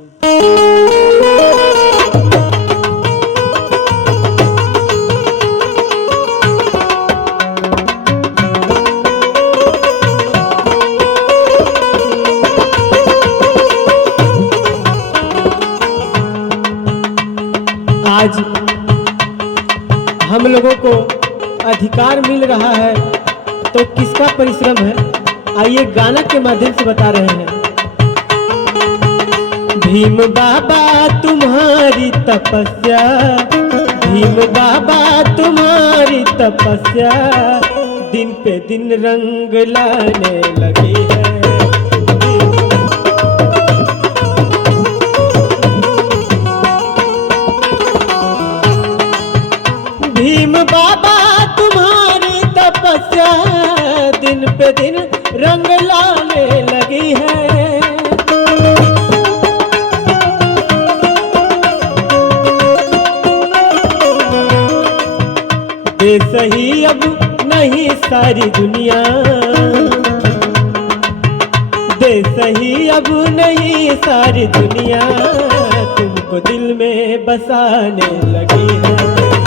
आज हम लोगों को अधिकार मिल रहा है तो किसका परिश्रम है, आइए गाना के माध्यम से बता रहे हैं। भीम बाबा तुम्हारी तपस्या, भीम बाबा तुम्हारी तपस्या दिन पे दिन रंग लाने लगी है। भीम बाबा तुम्हारी तपस्या दिन पे दिन रंग लाने लगी है। देश ही अब नहीं सारी दुनिया, देश ही अब नहीं सारी दुनिया तुमको दिल में बसाने लगी है।